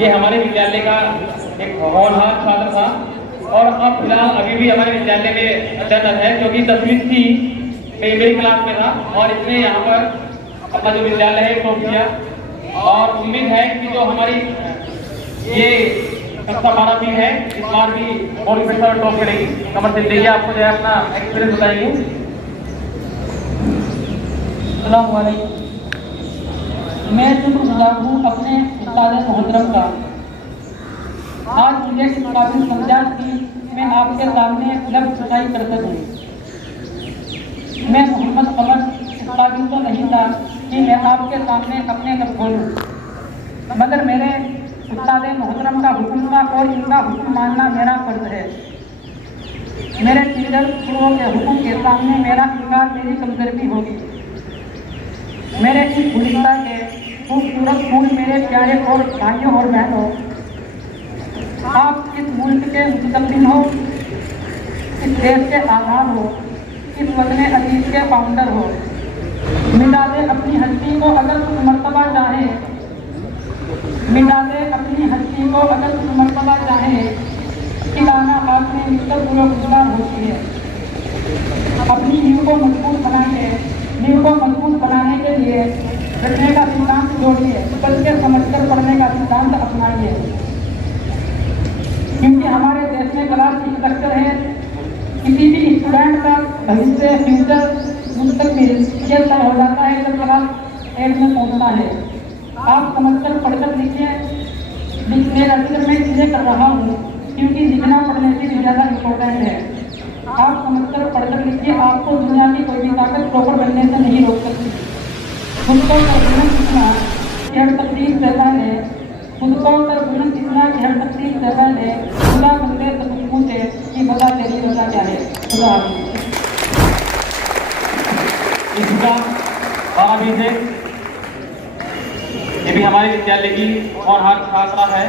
ये हमारे विद्यालय का एक होनहार छात्र था और अब फिलहाल अभी भी हमारे विद्यालय में अध्ययन है, जो कि 10वीं थी मेरी क्लास में था और इसने यहाँ पर अपना जो विद्यालय है टॉप किया। और उम्मीद है कि जो हमारी ये कक्षा 12वीं है इस बार भी बोर्ड में टॉप करेगी। कमर से देखिए, आपको जो है अपना एक्सपीरियंस बताएंगे। मैं शुक्रगुजार हूँ अपने उस्ताद मोहतरम का। आज मुझे इस काबिल समझा कि मैं आपके सामने लफ्ज़ सुनाई कर सकूँ। मैं मोहम्मद कमर इस काबिल तो नहीं था कि मैं आपके सामने अपने लफ्ज़ बोलूँ, मगर मेरे उस्ताद मोहतरम का हुक्म था और इनका हुक्म मानना मेरा फर्ज है। मेरे टीचर गुरुओं के हुक्म के सामने मेरा इनकार मेरी कमजोरी होगी। मेरे इस गुलिस्ता के खूबसूरत फूल, मेरे प्यारे और भाइयों और बहनों, आप इस मुल्क के मुस्तकबिल हो, इस देश के आधार हो, इस वतन अजीज के फाउंडर हो। मिटा दे अपनी हस्ती को अगर कुछ मर्तबा चाहे, मिटा दे अपनी हस्ती को अगर कुछ मर्तबा चाहे, खिलाना हाथ में मिलकर पूरा गुजार होती है। अपनी नींव को मजबूत बनाइए, नींव को मजबूत बनाने के लिए रखने का सिद्धांत जोड़िए, बल्कि समझकर पढ़ने का सिद्धांत अपनाइए। क्योंकि हमारे देश में क्लास स्ट्रक्चर है, किसी भी स्टूडेंट का भविष्य, फ्यूचर, मुस्तकबिल ये तय हो जाता है जब क्लास 8 में पहुंचता है। आप समझकर पढ़कर लिखिए। मेरा जिक्र मैं इसलिए कर रहा हूँ क्योंकि लिखना पढ़ने से भी ज़्यादा इम्पोर्टेंट है। आप समझकर पढ़कर लिखिए। आपको दुनिया की कोई भी ताकत प्रॉपर बनने से नहीं रोक सकती। खुद को तरबून सीखना हर तकलीफ से पहले, खुद को तरबून सीखना हर तकलीफ से पहले खुदा बंदे से कुछ पूछे कि बता तेरी वजह क्या है। खुदा इसका बारहवीं से ये भी हमारे विद्यालय की होनहार छात्रा है,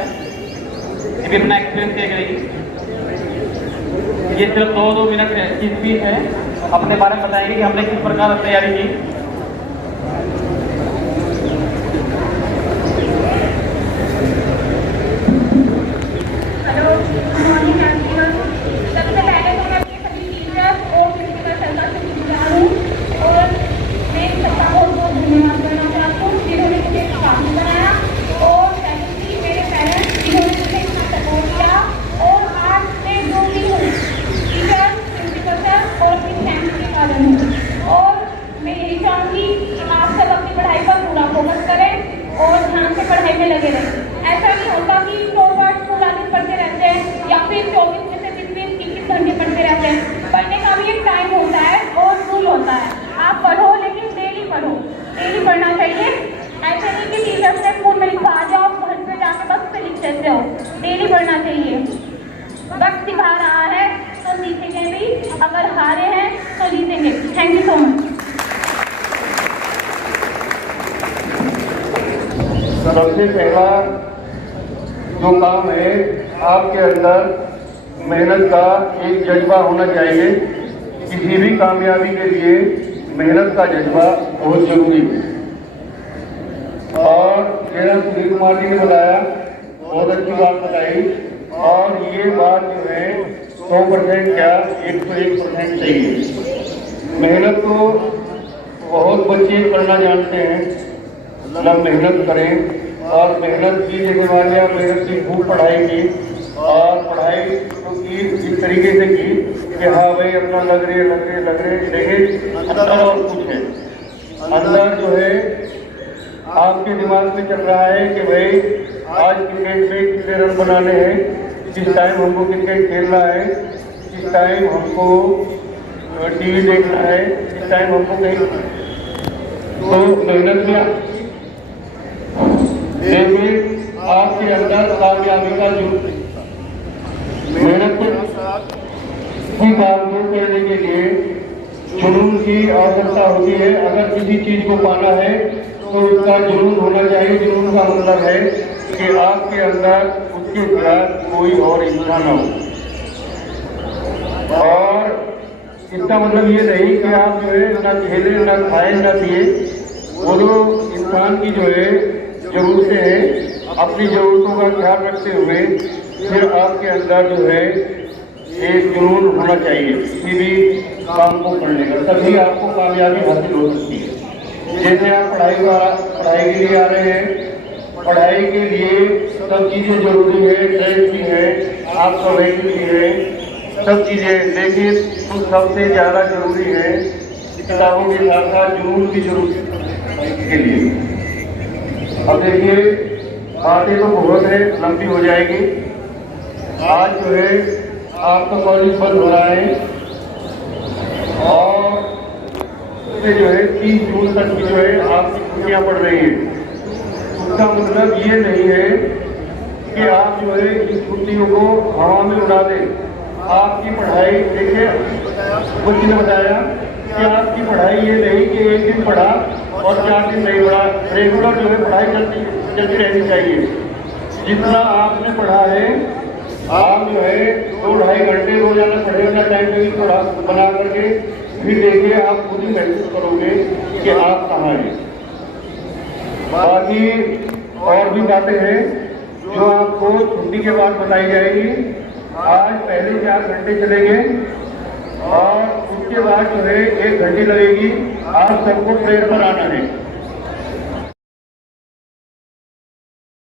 ये भी अपना एक्सपीरियंस दे गई। ये सिर्फ 2 मिनट की स्पीच है, अपने बारे में बताएंगे कि हमने किस प्रकार तैयारी की। Hello, good morning everyone. सबसे पहले तो मैं अपने सभी टीचर्स और प्रिंसिपल सर का शुक्रगुजार हूँ और मैं सबका बहुत बहुत धन्यवाद करना चाहती हूँ जिन्होंने मुझे काबिल बनाया, और सेकेंडली मेरे पेरेंट्स जिन्होंने मुझे इतना सपोर्ट किया। और आज मैं जो भी हूँ, टीचर, प्रिंसिपल सर और अपनी फैमिली के कारण हूँ। और मैं यही चाहूँगी कि आप सब अपनी पढ़ाई पर पूरा फोकस करें और ध्यान से पढ़ाई में लगे रहें। ऐसा नहीं होता कि 100 पार्ट पूरा दिन पढ़ते रहते हैं या फिर 24 में से 20-21 घंटे पढ़ते रहते हैं। पढ़ने का भी एक टाइम होता है और रूल होता है। आप पढ़ो, लेकिन डेली पढ़ो, डेली पढ़ना चाहिए। ऐसे नहीं कि टीचर्स ने स्कूल में लिखा आ जाओ, घर पे जाके बस से लिख देते हो। डेली पढ़ना चाहिए। वक्त सिखा रहा है तो सीखेंगे भी, अगर हारे हैं तो जीतेंगे। Thank you so much. सबसे पहला जो काम है, आपके अंदर मेहनत का एक जज्बा होना चाहिए। किसी भी कामयाबी के लिए मेहनत का जज्बा बहुत जरूरी है। और जैसा सुधीर कुमार जी ने बताया, बहुत अच्छी बात बताई। और ये बात जो है 100% क्या 101% चाहिए। मेहनत तो बहुत बच्चे करना जानते हैं, ना मेहनत करें। और मेहनत की जगह मेहनत की खूब पढ़ाई की, और पढ़ाई तो की इस तरीके से की कि हाँ भाई अपना लग रहे लेकिन अंदर और कुछ है। अंदर जो है आपके दिमाग में चल रहा है कि भाई आज क्रिकेट में कितने रन बनाने हैं, किस टाइम हमको क्रिकेट खेलना है, किस टाइम हमको टीवी देखना है, किस टाइम हमको कहीं। तो मेहनत में लेकिन आपके अंदर कामयाबी का जो मेहनत की काम को करने के लिए जुनून की आवश्यकता होती है। अगर किसी चीज को पाना है तो उसका जुनून होना चाहिए। जुनून का मतलब है कि आपके अंदर उसके खिलाफ कोई और इच्छा न हो। और इसका मतलब ये नहीं कि आप जो है न खेले, न खाए, न पिए। वो जो इंसान की जो है जरूरतें हैं अपनी जरूरतों का ख्याल रखते हुए फिर आपके अंदर जो है एक जुनून होना चाहिए किसी भी काम को करने का, तभी आपको कामयाबी हासिल हो सकती है। जैसे आप पढ़ाई के लिए आ रहे हैं, पढ़ाई के लिए सब चीज़ें जरूरी है, ड्रेस भी है, आपका व्हीकल भी है, सब चीज़ें, लेकिन तो सबसे ज़्यादा जरूरी है किताबों के साथ साथ जुनून की जरूरत है के लिए। अब देखिए, बातें तो बहुत है, लंबी हो जाएगी। आज जो है आपका कॉलेज बंद हो रहा है और उसमें जो है 30 जून तक की जो है आपकी छुट्टियाँ पड़ रही हैं। उसका मतलब ये नहीं है कि आप जो है इन छुट्टियों को हवा में उड़ा दें। आपकी पढ़ाई, देखिए बच्ची ने बताया कि आपकी पढ़ाई ये नहीं कि एक दिन पढ़ा और 4 दिन नहीं पढ़ा, रेगुलर जो है पढ़ाई चलती रहनी चाहिए। जितना आपने पढ़ा है आप जो है 2-2.5 घंटे रोजाना पढ़े, अपना टाइम टेबल पढ़ा बना करके फिर देखिए, आप खुद ही महसूस करोगे कि आप कहाँ हैं। बाकी और भी बातें हैं जो आपको छुट्टी के बाद बताई जाएगी। आज पहले 4 घंटे चलेंगे और उसके बाद जो है 1 घंटे लगेगी। आप सबको प्रेयर पर आना है।